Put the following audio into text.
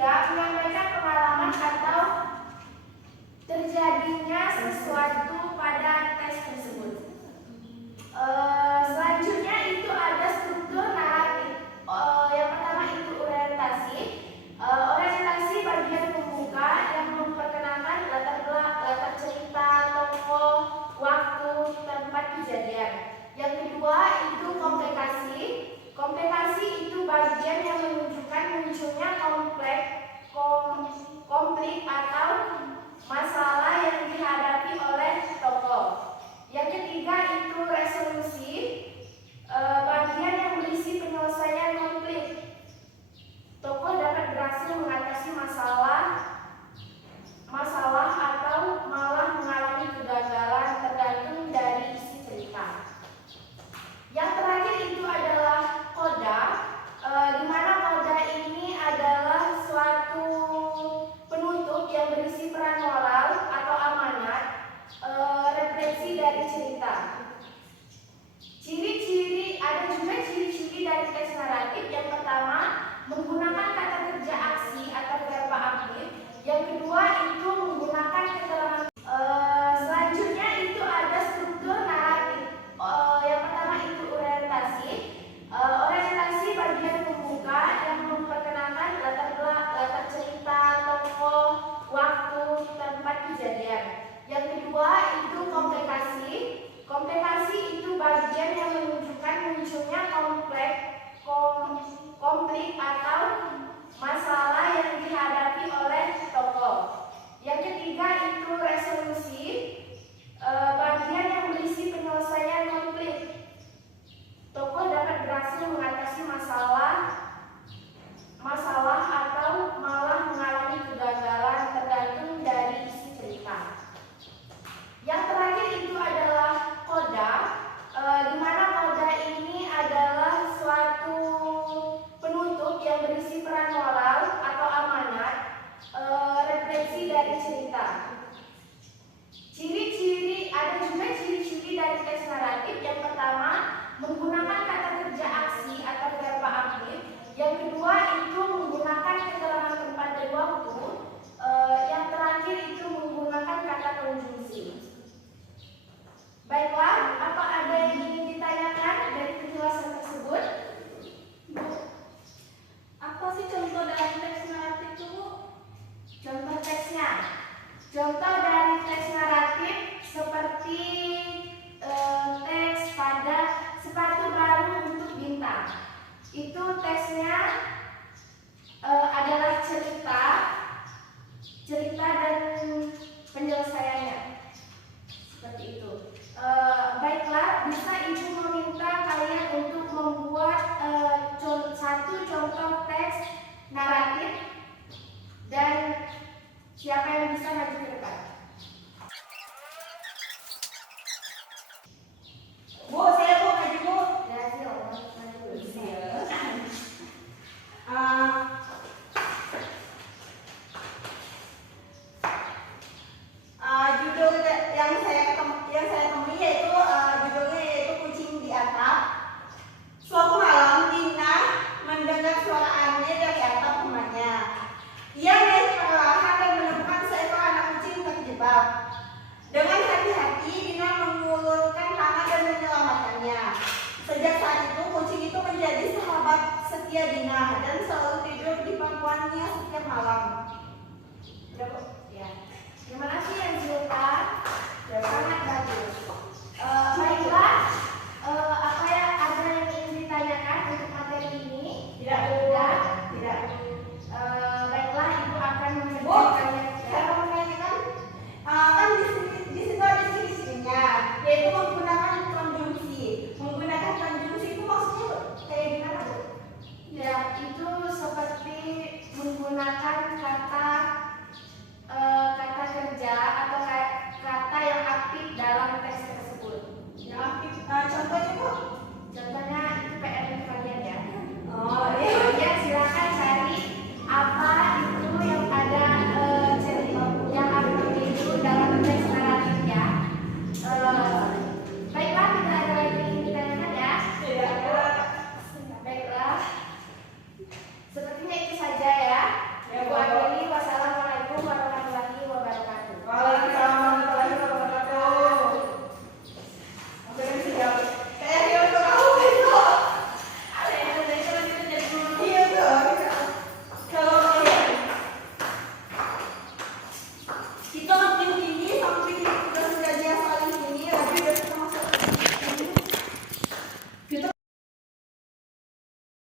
ketiga, menyampaikan pengalaman atau terjadinya sesuatu pada tes tersebut. Selanjutnya itu ada struktur naratif. Yang pertama itu orientasi. Orientasi bagian pembuka yang memperkenalkan latar cerita, tokoh, waktu, tempat kejadian. Yang kedua itu komplikasi. Komplikasi itu bagian yang menunjukkan munculnya konflik atau masalah yang dihadapi oleh tokoh. Yang ketiga itu resolusi, bagian yang berisi penyelesaian konflik. Tokoh dapat berhasil mengatasi masalah atau malah mengalami kegagalan tergantung dari isi cerita. Yang terakhir itu adalah koda, di mana koda ini adalah suatu penutup yang berisi peran moral atau amanat, refleksi dari cerita. Ada juga ciri-ciri dari teks naratif. Yang pertama, menggunakan kata kerja aksi atau verba aktif. Yang kedua itu menggunakan keterangan. Selanjutnya itu ada struktur naratif. Yang pertama itu orientasi. Orientasi bagian pembuka yang memperkenalkan latar cerita, tokoh, waktu, tempat kejadian. Yang kedua itu komplikasi. Komplikasi itu bagian yang menunjukkan munculnya konflik atau masalah yang dihadapi oleh tokoh. Yang ketiga itu resolusi, bagian yang berisi penyelesaian konflik. Tokoh dapat berhasil mengatasi masalah atau malah mengalami kegagalan tergantung dari isi cerita. Yang terakhir itu adalah koda, di mana koda ini adalah suatu penutup yang berisi peran moral atau amanat, refleksi dari cerita. Ada juga ciri-ciri dari teks naratif. Yang pertama, menggunakan kata kerja aksi atau verba aktif. Yang kedua itu menggunakan keterangan tempat dan waktu. Yang terakhir itu menggunakan kata konjungsi. Baiklah, apa ada yang ingin ditanyakan dari penjelasan tersebut? Bu, apa sih contoh dari teks naratif itu, Bu? Contoh teksnya. Contoh dari teks naratif seperti teks pada sepatu baru untuk bintang. Itu teksnya adalah cerita dan penyelesaiannya. Seperti itu. Baiklah, bisa Ibu meminta kalian untuk membuat satu contoh teks naratif, dan siapa yang bisa maju ke depan? Bu, saya Bu, maju Bu. Ya, silakan maju dulu. Judul yang saya temui yaitu judulnya yaitu Kucing di Atap. Suatu malam Dina mendengar suara aneh dari atap rumahnya. Ia naik perlahan dan menemukan seekor anak kucing terjebak. Dengan hati-hati Dina mengulurkan tangan dan menyelamatkannya. Sejak saat itu kucing itu menjadi sahabat setia Dina dan selalu tidur di pangkuannya setiap malam. Udah, Bu? Ya. Terima kasih yang Zilpa. Sangat bagus.